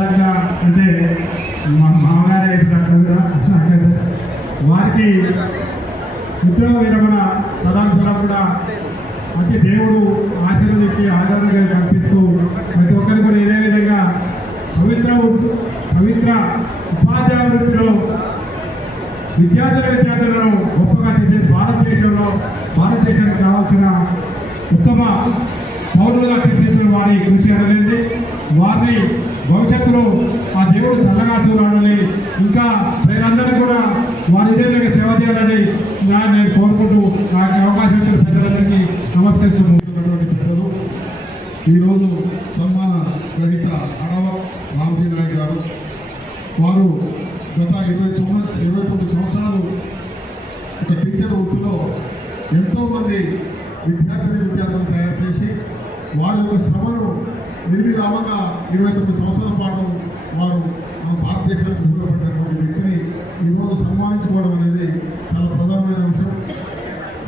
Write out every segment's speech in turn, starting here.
దాదాపుగా అంటే మా మామగారు వారికి ఉద్యోగ విరమణ తదనంతరం కూడా మంచి దేవుడు ఆశీర్వదించి ఆరోగ్యంగా కల్పిస్తూ ప్రతి ఒక్కరు కూడా ఇదే విధంగా పవిత్ర ఉపాధ్యాయ వృత్తిలో విద్యార్థులను గొప్పగా చేసి భారతదేశానికి కావాల్సిన ఉత్తమ పౌరులుగా తీర్చిదిద్దిన వారి కృషి అనలేదు. వారిని భవిష్యత్తులో ఆ దేవుడు చల్లగా చూడాలని ఇంకా మీరందరూ కూడా వారి ఇదే విధంగా సేవ చేయాలని నేను కోరుకుంటూ నాకు అవకాశం ఇచ్చిన పెద్దలందరికీ నమస్కరిస్తున్నటువంటి పెద్దలు ఈరోజు సన్మాన గ్రహీత అడవ రామ్జీ నాయక్ గారు వారు గత 29 సంవత్సరాలు ఒక టీచర్ వృత్తిలో ఎంతోమంది విద్యార్థులను తయారు చేసి వారి యొక్క శ్రమను నిర్విరామంగా 29 సంవత్సరాల పాటు వారు మన భారతదేశానికి ఉపయోగపడినటువంటి వ్యక్తిని ఈరోజు సన్మానించుకోవడం అనేది చాలా ప్రధానమైన అంశం.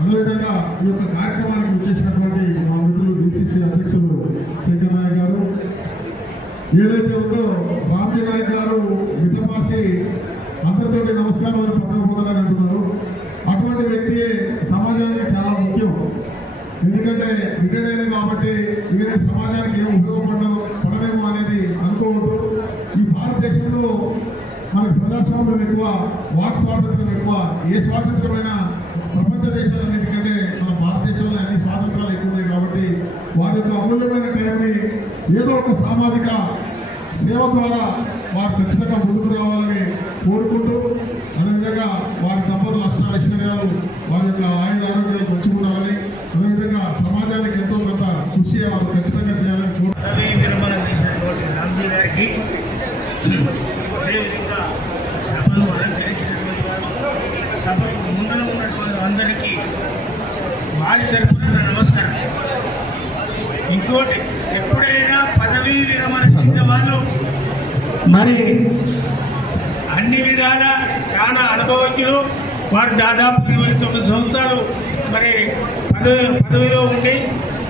అదేవిధంగా ఈ యొక్క కార్యక్రమానికి వచ్చేసినటువంటి మా మిత్రులు డిసిసి అధ్యక్షులు శంకర్ నాయక్ గారు, ఏదైతే ఉందో రామ్జీ నాయక్ గారు మితపాసి అందరితోటి నమస్కారం పక్కన పొందాలని అంటున్నారు. అటువంటి వ్యక్తి సమాజానికి చాలా ముఖ్యం. ఎందుకంటే రిటైర్డ్ అయింది కాబట్టి ఇక సమాజానికి ఏం ఉపయోగపడలేము అనేది అనుకోవద్దు. ఈ భారతదేశంలో మనకు ప్రజాస్వామ్యం ఎక్కువ, వాక్ స్వాతంత్రం ఎక్కువ. ఏ స్వాతంత్రమైనా ప్రపంచ దేశాలన్నిటికంటే మన భారతదేశంలో అన్ని స్వాతంత్రాలు ఎక్కువ ఉన్నాయి కాబట్టి వారి యొక్క అమూల్యమైన టైంని ఏదో ఒక సామాజిక సేవ ద్వారా వారు ఖచ్చితంగా ముందుకు రావాలని కోరుకుంటూ, అదేవిధంగా వారి దంపతుల అష్టాైశ్వర్యాలు వారి యొక్క ఆయుధ ఆరోగ్యాలు పెంచుకోవాలని, అదేవిధంగా సమాజానికి ఎంతో కొంత కృషి వారు ఖచ్చితంగా చేయాలని విరమణ చేసినటువంటి రామ్జీ గారికి అదేవిధంగా సభను అలంకరించినటువంటి వారు, సభకు ముందర ఉన్నటువంటి అందరికీ వారి తరఫున నమస్కారం. ఇంకోటి, ఎప్పుడైనా పదవీ విరమణ చేసిన వాళ్ళు మరి అన్ని విధాల చాలా అనుభవజ్ఞులు. వారు దాదాపు 29 సంవత్సరాలు మరి పదవిలో ఉండి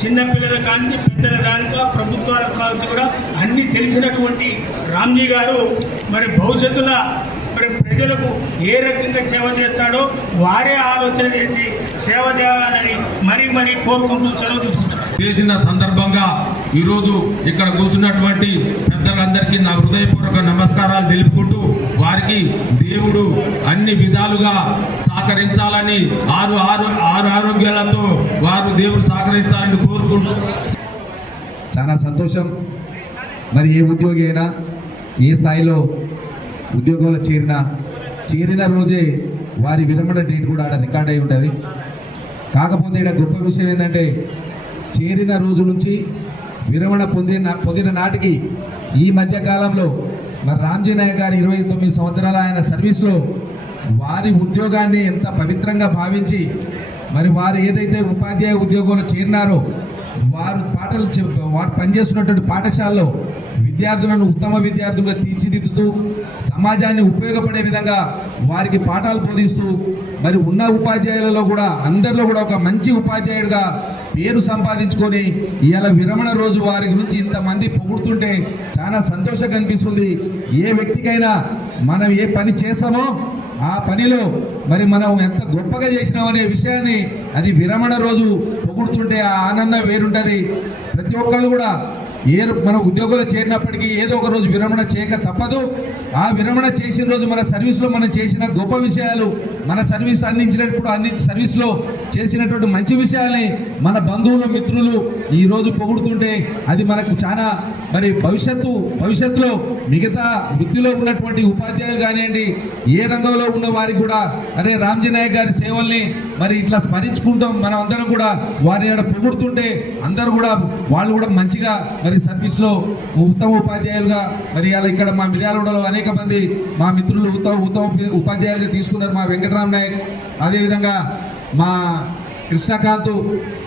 చిన్నపిల్లల కాంచి పెద్దల దానికా ప్రభుత్వాల కాంచి కూడా అన్ని తెలిసినటువంటి రామ్జీ గారు మరి భవిష్యత్తులో మరి ప్రజలకు ఏ రకంగా సేవ చేస్తాడో వారే ఆలోచన చేసి సేవ చేయాలని మరీ కోరుకుంటూ సెలవు తీసుకుంటున్నారు. చేసిన సందర్భంగా ఈరోజు ఇక్కడ కూర్చున్నటువంటి పెద్దలందరికీ నా హృదయపూర్వక నమస్కారాలు తెలుపుకుంటూ వారికి దేవుడు అన్ని విధాలుగా సహకరించాలని ఆరు ఆరోగ్యాలతో వారు దేవుడు సహకరించాలని కోరుకుంటూ చాలా సంతోషం. మరి ఏ ఉద్యోగి అయినా ఏ స్థాయిలో ఉద్యోగంలో చేరిన రోజే వారి విరమణ డేట్ కూడా ఆడ రికార్డ్ అయి ఉంటుంది. కాకపోతే ఇక్కడ గొప్ప విషయం ఏంటంటే చేరిన రోజు నుంచి విరమణ పొందిన నాటికి ఈ మధ్యకాలంలో మరి రామ్జీ నాయక్ గారి 29 సంవత్సరాల ఆయన సర్వీస్లో వారి ఉద్యోగాన్ని ఎంత పవిత్రంగా భావించి మరి వారు ఏదైతే ఉపాధ్యాయ ఉద్యోగంలో చేరినారో వారు పనిచేస్తున్నటువంటి పాఠశాలలో విద్యార్థులను ఉత్తమ విద్యార్థులుగా తీర్చిదిద్దుతూ సమాజాన్ని ఉపయోగపడే విధంగా వారికి పాఠాలు బోధిస్తూ మరి ఉన్న ఉపాధ్యాయులలో కూడా అందరిలో కూడా ఒక మంచి ఉపాధ్యాయుడిగా పేరు సంపాదించుకొని ఇవాళ విరమణ రోజు వారి గురించి ఇంతమంది పొగుడుతుంటే చాలా సంతోషంగా అనిపిస్తుంది. ఏ వ్యక్తికైనా మనం ఏ పని చేస్తామో ఆ పనిలో మరి మనం ఎంత గొప్పగా చేసినామనే విషయాన్ని అది విరమణ రోజు పొగుడుతుంటే ఆ ఆనందం వేరుంటుంది. ప్రతి ఒక్కళ్ళు కూడా మన ఉద్యోగంలో చేరినప్పటికీ ఏదో ఒక రోజు విరమణ చేయక తప్పదు. ఆ విరమణ చేసిన రోజు మన సర్వీస్లో మనం చేసిన గొప్ప విషయాలు, మన సర్వీస్ సర్వీస్లో చేసినటువంటి మంచి విషయాల్ని మన బంధువులు మిత్రులు ఈరోజు పొగుడుతుంటే అది మనకు చాలా మరి భవిష్యత్తులో మిగతా వృత్తిలో ఉన్నటువంటి ఉపాధ్యాయులు కానివ్వండి, ఏ రంగంలో ఉన్న వారికి కూడా అరే రామ్జీ నాయక్ గారి సేవల్ని మరి ఇట్లా స్మరించుకుంటాం. మనం అందరం కూడా వారిని పొగుడుతుంటే అందరూ కూడా వాళ్ళు కూడా మంచిగా మరి సర్వీస్లో ఉత్తమ ఉపాధ్యాయులుగా మరి అలా ఇక్కడ మా మిర్యాలగూడలో అనేక మంది మా మిత్రులు ఉత్తమ ఉపాధ్యాయులుగా తీసుకున్నారు. మా వెంకటరామ్ నాయక్, అదేవిధంగా మా కృష్ణకాంత్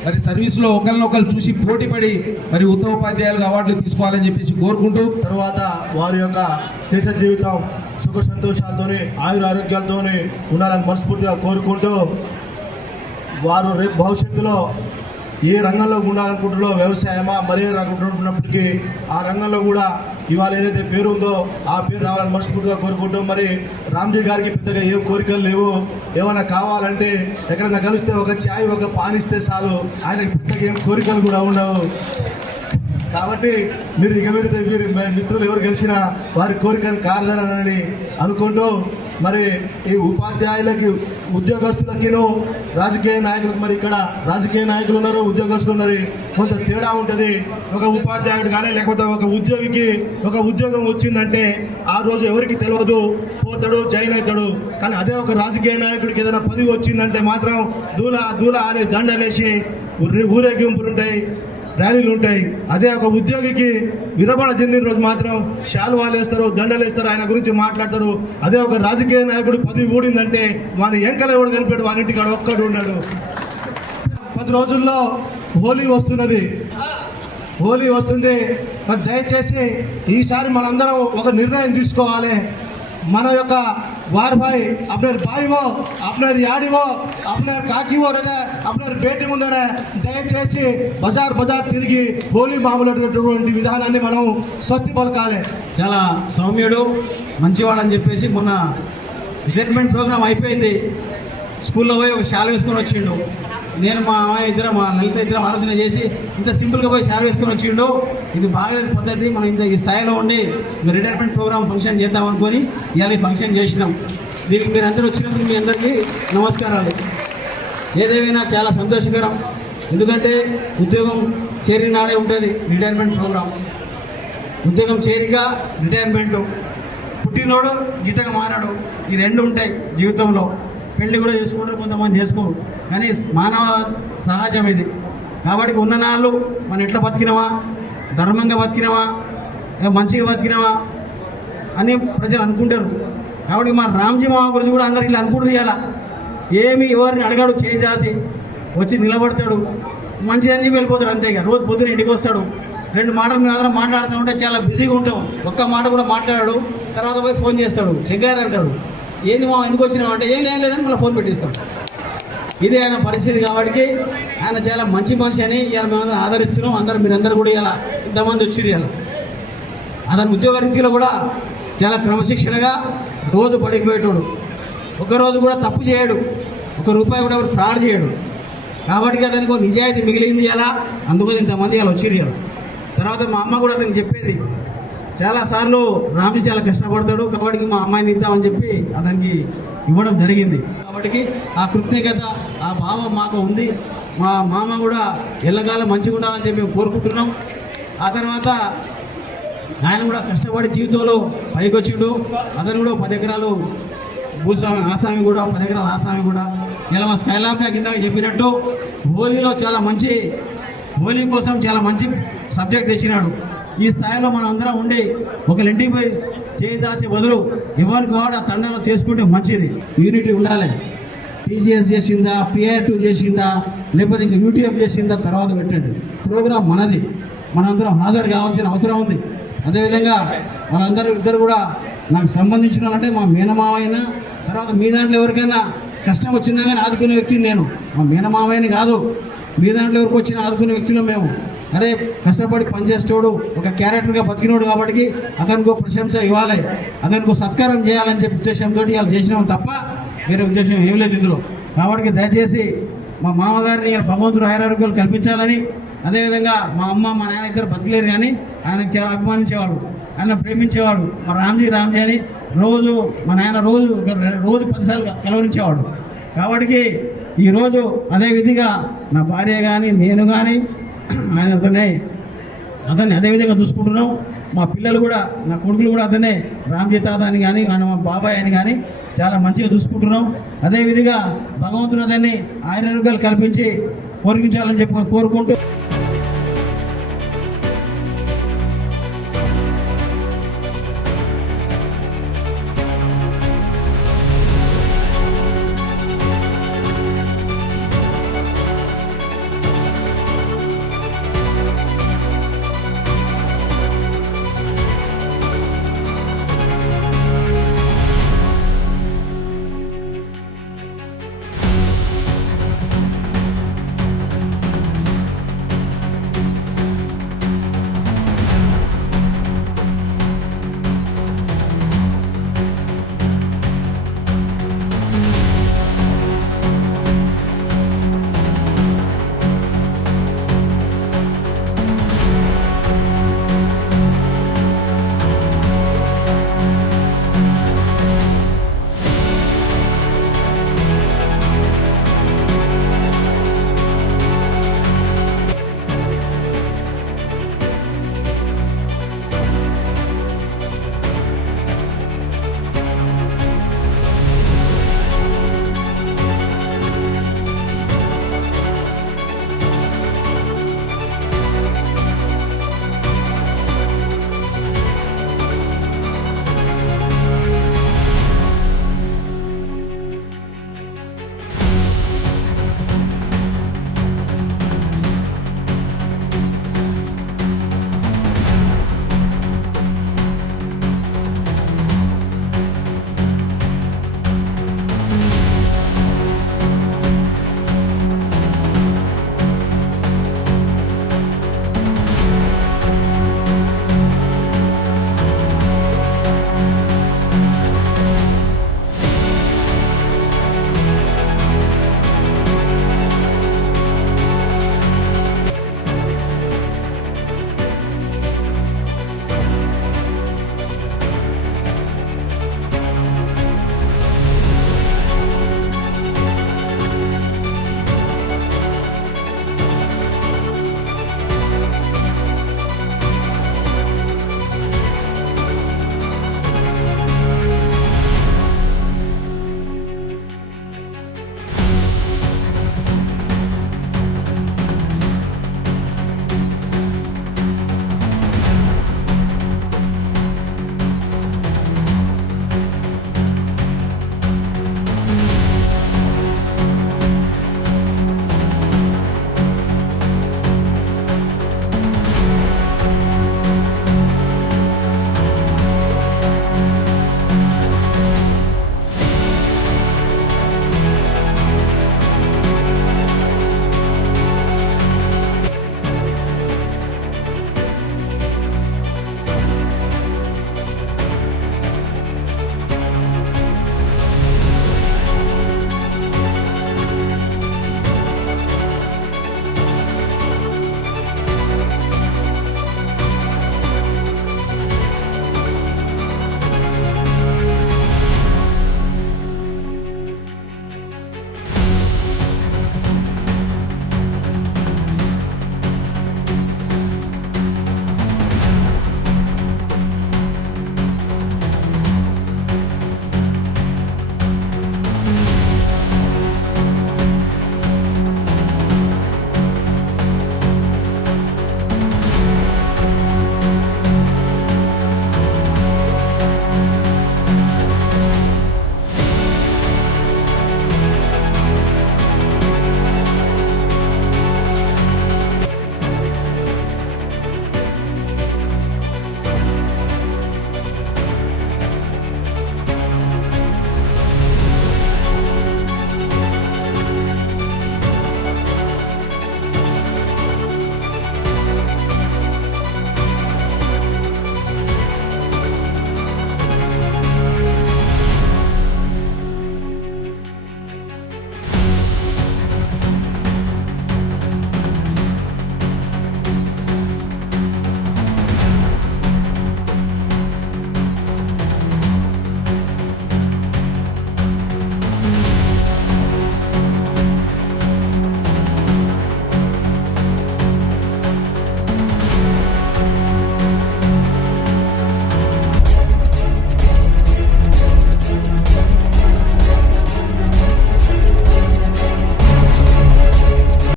మరి సర్వీస్లో ఒకరినొకరు చూసి పోటీపడి మరి ఉత్తమ ఉపాధ్యాయులుగా అవార్డులు తీసుకోవాలని చెప్పేసి కోరుకుంటూ తర్వాత వారి యొక్క శేష జీవితం సుఖ సంతోషాలతోనే ఆయురారోగ్యాలతోనే ఉండాలని మనస్ఫూర్తిగా కోరుకుంటూ వారు రేపు భవిష్యత్తులో ఏ రంగంలో ఉండాలనుకుంటున్నారో వ్యవసాయమా మరే అనుకుంటున్నప్పటికీ ఆ రంగంలో కూడా ఇవాళ ఏదైతే పేరు ఉందో ఆ పేరు రావాలని మనస్ఫూర్తిగా కోరుకుంటాం. మరి రామ్జీ గారికి పెద్దగా ఏం కోరికలు లేవు. ఏమైనా కావాలంటే ఎక్కడైనా కలిస్తే ఒక ఛాయ్ ఒక పానిస్తే చాలు, ఆయనకి పెద్దగా ఏం కోరికలు కూడా ఉండవు. కాబట్టి మీరు ఇక మీద మీరు మిత్రులు ఎవరు గెలిచినా వారి కోరికలు కారదనని అనుకుంటూ, మరి ఈ ఉపాధ్యాయులకి ఉద్యోగస్తులకిను రాజకీయ నాయకులకు, మరి ఇక్కడ రాజకీయ నాయకులు ఉన్నారు, ఉద్యోగస్తులు ఉన్నారు, కొంత తేడా ఉంటుంది. ఒక ఉపాధ్యాయుడు కానీ లేకపోతే ఒక ఉద్యోగికి ఒక ఉద్యోగం వచ్చిందంటే ఆ రోజు ఎవరికి తెలియదు, పోతాడు జాయిన్ అవుతాడు. కానీ అదే ఒక రాజకీయ నాయకుడికి ఏదైనా పదవి వచ్చిందంటే మాత్రం దూల అని దండలేసి ఊరేగింపులు ఉంటాయి, ర్యాలీలు ఉంటాయి. అదే ఒక ఉద్యోగికి విరమణ చెందిన రోజు మాత్రం శాలువాలు వేస్తారు, దండలు వేస్తారు, ఆయన గురించి మాట్లాడతారు. అదే ఒక రాజకీయ నాయకుడు పదవి ఊడిందంటే వాని ఎంకలు ఎవడు కలిపాడు, వాని ఇంటికి ఒక్కడు ఉన్నాడు. 10 రోజుల్లో హోలీ వస్తున్నది. హోలీ వస్తుంది. మరి దయచేసి ఈసారి మనందరం ఒక నిర్ణయం తీసుకోవాలి. మన యొక్క वार भाई अपने भाई वो अपने याड़ी वो अपने काकी वो रहते अपने बेटी ముందర దయచేసి బజార్ తిరిగి హోలీ మామూలైనటువంటి విధానాన్ని మనం స్వస్తి పలకాలి. చాలా సౌమ్యుడు మంచివాడని చెప్పేసి మొన్న రిటైర్మెంట్ ప్రోగ్రామ్ అయిపోయింది. స్కూల్లో పోయి ఒక శాల వేసుకొని వచ్చిండు. నేను మా లలిత ఇద్దరం ఆలోచన చేసి ఇంత సింపుల్గా పోయి శాల వేసుకొని వచ్చిండు. ఇది బాగలేదు పద్ధతి, మనం ఇంత ఈ స్థాయిలో ఉండి రిటైర్మెంట్ ప్రోగ్రామ్ ఫంక్షన్ చేద్దాం అనుకొని ఇవాళ ఈ ఫంక్షన్ చేసినాం. దీనికి మీరు అందరూ వచ్చినందుకు మీ అందరికీ నమస్కారాలు. ఏదేమైనా చాలా సంతోషకరం. ఎందుకంటే ఉద్యోగం చేరిన నాడే ఉంటుంది రిటైర్మెంట్ ప్రోగ్రాం. ఉద్యోగం చేరిక రిటైర్మెంటు, పుట్టినోడు గీతగా మారాడు, ఈ రెండు ఉంటాయి జీవితంలో. పెళ్లి కూడా చేసుకుంటారు, కొంతమంది చేసుకోరు, కానీ మానవ సహజం ఇది. కాబట్టి ఉన్న నాళ్ళు మనం ఎట్లా బతికినామా, ధర్మంగా బతికినామా, మంచిగా బతికినామా అని ప్రజలు అనుకుంటారు. కాబట్టి మా రామ్జీ మామ గురించి కూడా అందరికి ఇలా అనుకుంటుంది. ఇలా ఏమి ఎవరిని అడగాడు, చేసి వచ్చి నిలబడతాడు, మంచిదని చెప్పి వెళ్ళిపోతాడు. అంతేగా రోజు పొద్దున ఇంటికి వస్తాడు, 2 మాటలు మేము అందరం మాట్లాడుతూ ఉంటే చాలా బిజీగా ఉంటాం. ఒక్క మాట కూడా మాట్లాడాడు. తర్వాత పోయి ఫోన్ చేస్తాడు, శంకర్ అంటాడు, ఏంది మా ఎందుకు వచ్చినావు అంటే ఏం లేదని మళ్ళీ ఫోన్ పెట్టిస్తాడు. ఇదే ఆయన పరిస్థితి. కాబట్టి ఆయన చాలా మంచి మనిషి అని ఇలా మేము ఆదరిస్తున్నాం. అందరూ మీరందరూ కూడా ఇలా ఇంతమంది వచ్చిరు. ఇలా అతని ఉద్యోగ రీతిలో కూడా చాలా క్రమశిక్షణగా రోజు పడిపోయేటోడు. ఒకరోజు కూడా తప్పు చేయడు, ₹1 కూడా ఫ్రాడ్ చేయడు. కాబట్టి అతనికి ఒక నిజాయితీ మిగిలింది ఇలా, అందుకని ఇంతమంది ఇలా వచ్చిరు. ఇలా తర్వాత మా అమ్మ కూడా అతనికి చెప్పేది, చాలాసార్లు రామ్జీ చాలా కష్టపడతాడు, కాబట్టి మా అమ్మాయిని ఇద్దామని చెప్పి అతనికి ఇవ్వడం జరిగింది. కాబట్టి ఆ కృతజ్ఞత, ఆ భావం మాకు ఉంది. మా మామ కూడా ఎల్లకాలం మంచిగా ఉండాలని చెప్పి మేము కోరుకుంటున్నాం. ఆ తర్వాత ఆయన కూడా కష్టపడి జీవితంలో పైకి వచ్చిండు. అతను కూడా 10 ఎకరాలు భూస్వామి, ఆసామి కూడా 10 ఎకరాల ఆసామి కూడా. ఇలా మా స్కైలాబ్ కింద చెప్పినట్టు హోలీలో చాలా మంచి, హోలీ కోసం చాలా మంచి సబ్జెక్ట్ తెచ్చినాడు. ఈ స్థాయిలో మనం అందరం ఉండి ఒకరి ఇంటికి పోయి చేసాచే బదులు ఎవరికి వాడు ఆ తండాలో చేసుకుంటే మంచిది. యూనిటీ ఉండాలి. టీజీఎస్ చేసిందా, PIR2 చేసిందా, లేకపోతే ఇంకా యూటీఎఫ్ చేసిందా తర్వాత పెట్టండి. ప్రోగ్రాం మనది, మనందరం హాజరు కావాల్సిన అవసరం ఉంది. అదేవిధంగా ఇద్దరు కూడా నాకు సంబంధించిన వాళ్ళంటే మా మేనమావైనా, తర్వాత మీ దాంట్లో ఎవరికైనా కష్టం వచ్చిందా కానీ ఆదుకునే వ్యక్తిని నేను. మా మేనమావైనా కాదు, మీ దాంట్లో ఎవరికి వచ్చినా ఆదుకునే వ్యక్తులు మేము. అరే కష్టపడి పనిచేసేవాడు, ఒక క్యారెక్టర్గా బతికినోడు, కాబట్టి అతనికి ప్రశంస ఇవ్వాలి, అతనికి సత్కారం చేయాలని చెప్పి ఉద్దేశంతో వాళ్ళు చేసినాం తప్ప వేరే ఉద్దేశం ఏం లేదు ఇందులో. కాబట్టి దయచేసి మా మామగారిని భగవంతుడు ఆయురారోగ్యాలు కల్పించాలని, అదేవిధంగా మా అమ్మ మా నాయన ఇద్దరు బతికలేరు కానీ ఆయనకు చాలా అభిమానించేవాడు, ఆయన ప్రేమించేవాడు. మా రామ్జీ అని రోజు మా నాయన రోజు 10 సార్లు కలవరించేవాడు. కాబట్టి ఈరోజు అదే విధిగా నా భార్య కానీ నేను కానీ ఆయన అతన్ని అదేవిధంగా చూసుకుంటున్నాం. మా పిల్లలు కూడా, నా కొడుకులు కూడా అతనే రామ్జీ తాత అని కానీ ఆయన మా బాబాయ్ అని కానీ చాలా మంచిగా చూసుకుంటున్నాం. అదేవిధంగా భగవంతుడు అతన్ని ఆయురారోగ్యాలు కల్పించి కోరుకుంచాలని చెప్పి కోరుకుంటూ